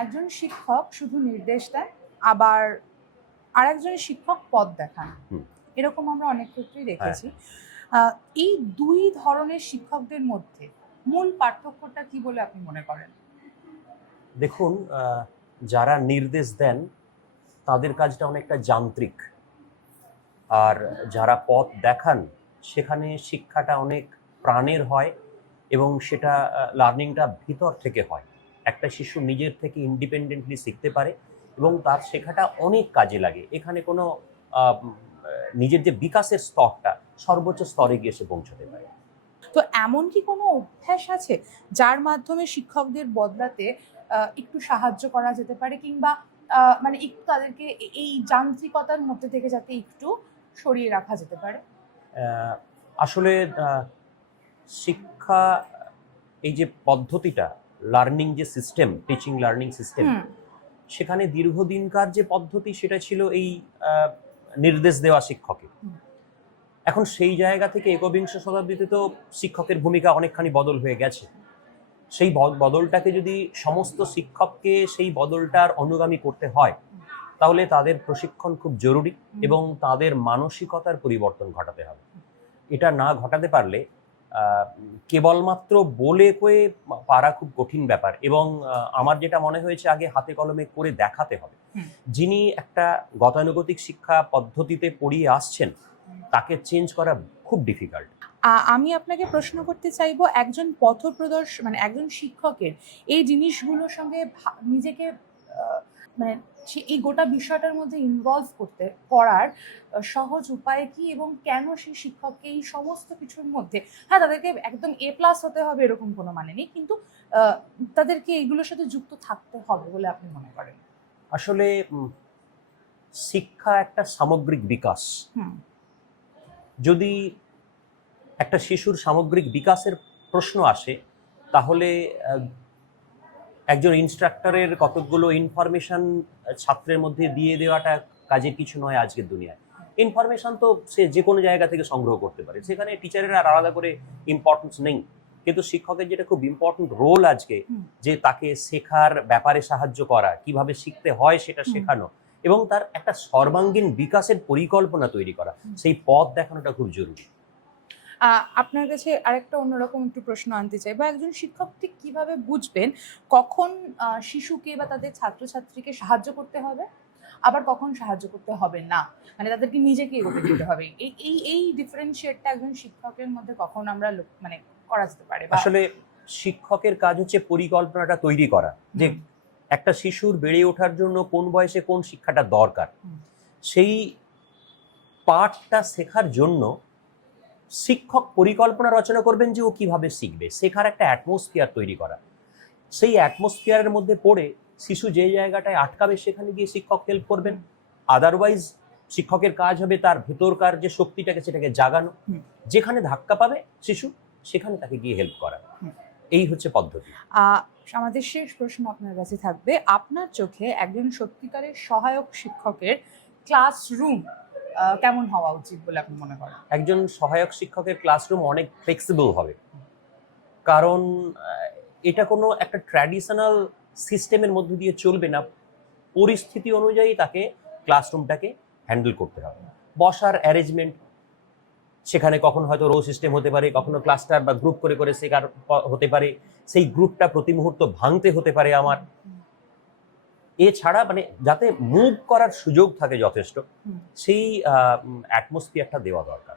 একজন শিক্ষক শুধু নির্দেশ দেন, আবার আরেকজন শিক্ষক পথ দেখান। এরকম আমরা অনেক ক্ষেত্রেই দেখেছি। এই দুই ধরনের শিক্ষকদের মধ্যে মূল পার্থক্যটা কি বলে আপনি মনে করেন? দেখুন, যারা নির্দেশ দেন তাদের কাজটা অনেকটা যান্ত্রিক, আর যারা পথ দেখান সেখানে শিক্ষাটা অনেক প্রাণের হয় এবং সেটা লার্নিংটা ভিতর থেকে হয়। একটা শিশু নিজের থেকে ইন্ডিপেন্ডেন্টলি শিখতে পারে এবং তার শেখাটা অনেক কাজে লাগে। এখানে কোনো নিজের যে বিকাশের স্তরটা সর্বোচ্চ স্তরে গিয়ে সে পৌঁছতে পারে। তো এমন কি কোনো অভ্যাস আছে যার মাধ্যমে শিক্ষকদের বদলাতে একটু সাহায্য করা যেতে পারে, কিংবা মানে একটু তাদেরকে এই যান্ত্রিকতার মধ্যে থেকে যাতে একটু সরিয়ে রাখা যেতে পারে? আসলে শিক্ষা, এই যে পদ্ধতিটা, লার্নিং যে সিস্টেম, টিচিং লার্নিং সিস্টেম, সেখানে দীর্ঘদিনকার যে পদ্ধতি সেটা ছিল এই নির্দেশ দেওয়া শিক্ষকের। এখন সেই জায়গা থেকে একবিংশ শতাব্দীতে তো শিক্ষকের ভূমিকা অনেকখানি বদল হয়ে গেছে। সেই বদলটাকে যদি সমস্ত শিক্ষককে সেই বদলটার অনুগামী করতে হয়, তাহলে তাদের প্রশিক্ষণ খুব জরুরি এবং তাদের মানসিকতার পরিবর্তন ঘটাতে হবে। এটা না ঘটাতে পারলে কেবলমাত্র বলে কয়ে পারা খুব কঠিন ব্যাপার, এবং আমার যেটা মনে হয়েছে আগে হাতে কলমে করে দেখাতে হবে। যিনি একটা গতানুগতিক শিক্ষা পদ্ধতিতে পড়িয়ে আসছেন তাকে চেঞ্জ করা খুব ডিফিকাল্ট। আমি আপনাকে প্রশ্ন করতে চাইবো, একজন পথপ্রদর্শক মানে একজন শিক্ষকের এই জিনিসগুলোর সঙ্গে নিজেকে মানে এই গোটা বিষয়টার মধ্যে ইনভলভ করার সহজ উপায় কি, এবং কেন সেই শিক্ষককে এই সমস্ত কিছুর মধ্যে, হ্যাঁ তাদেরকে একদম A+ হতে হবে এরকম কোনো মানে নেই, কিন্তু তাদেরকে এইগুলোর সাথে যুক্ত থাকতে হবে বলে আপনি মনে করেন? আসলে শিক্ষা একটা সামগ্রিক বিকাশ। যদি একটা শিশুর সামগ্রিক বিকাশের প্রশ্ন আসে, তাহলে একজন ইনস্ট্রাক্টরের কতগুলো ইনফরমেশন ছাত্রের মধ্যে দিয়ে দেওয়াটা কাজের কিছু নয় আজকের দুনিয়ায়। ইনফরমেশন তো সে যে কোনো জায়গা থেকে সংগ্রহ করতে পারে, সেখানে টিচারের আর আলাদা করে ইম্পর্টেন্স নেই। কিন্তু শিক্ষকের যেটা খুব ইম্পর্টেন্ট রোল আজকে, যে তাকে শেখার ব্যাপারে সাহায্য করা, কিভাবে শিখতে হয় সেটা শেখানো, এবং তার একটা সর্বাঙ্গীন বিকাশের পরিকল্পনা তৈরি করা, সেই পথ দেখানোটা খুব জরুরি। আপনার কাছে আরেকটা অন্যরকম একটু প্রশ্ন আনতে চাই, বা একজন শিক্ষক ঠিক কিভাবে বুঝবেন কখন শিশুকে বা তাদের ছাত্রছাত্রীকে সাহায্য করতে হবে, আবার কখন সাহায্য করতে হবে না, মানে তাদেরকে নিজেকে এগোতে দিতে হবে? এই ডিফারেন্সিয়েটটা একজন শিক্ষকের মধ্যে কখন আমরা মানে করা যেতে পারে? আসলে শিক্ষকের কাজ হচ্ছে পরিকল্পনাটা তৈরি করা, যে একটা শিশুর বেড়ে ওঠার জন্য কোন বয়সে কোন শিক্ষাটা দরকার, সেই পাঠটা শেখার জন্য শিক্ষক পরিকল্পনা রচনা করবেন যে ও কিভাবে শিখবে, শেখার একটা অ্যাটমসফিয়ার তৈরি করা। সেই অ্যাটমসফিয়ারের মধ্যে পড়ে শিশু যে জায়গাটায় আটকাবে সেখানে গিয়ে শিক্ষক হেল্প করবেন। আদারওয়াইজ শিক্ষকের কাজ হবে তার ভেতরকার যে শক্তিটাকে সেটাকে জাগানো, যেখানে ধাক্কা পাবে শিশু সেখানে তাকে গিয়ে হেল্প করা। এই হচ্ছে পদ্ধতি। আমাদের শেষ প্রশ্ন আপনার কাছে থাকবে, আপনার চোখে একজন সত্যিকারের সহায়ক শিক্ষকের ক্লাসরুম কেমন হওয়া উচিত বলে আপনি মনে করেন? একজন সহায়ক শিক্ষকের ক্লাসরুম অনেক ফ্লেক্সিবল হবে, কারণ এটা কোনো একটা ট্র্যাডিশনাল সিস্টেমের মধ্যে দিয়ে চলবে না। পরিস্থিতি অনুযায়ী তাকে ক্লাসরুমটাকে হ্যান্ডেল করতে হবে। বসার অ্যারেঞ্জমেন্ট, সেখানে কখনো হয়তো রো সিস্টেম হতে পারে, কখনো ক্লাস্টার বা গ্রুপ করে করে শেখার হতে পারে, সেই গ্রুপটা প্রতি মুহূর্ত ভাঙতে হতে পারে আমার। এছাড়া মানে যাতে মুভ করার সুযোগ থাকে যথেষ্ট, সেই অ্যাটমসফিয়ারটা দেওয়া দরকার।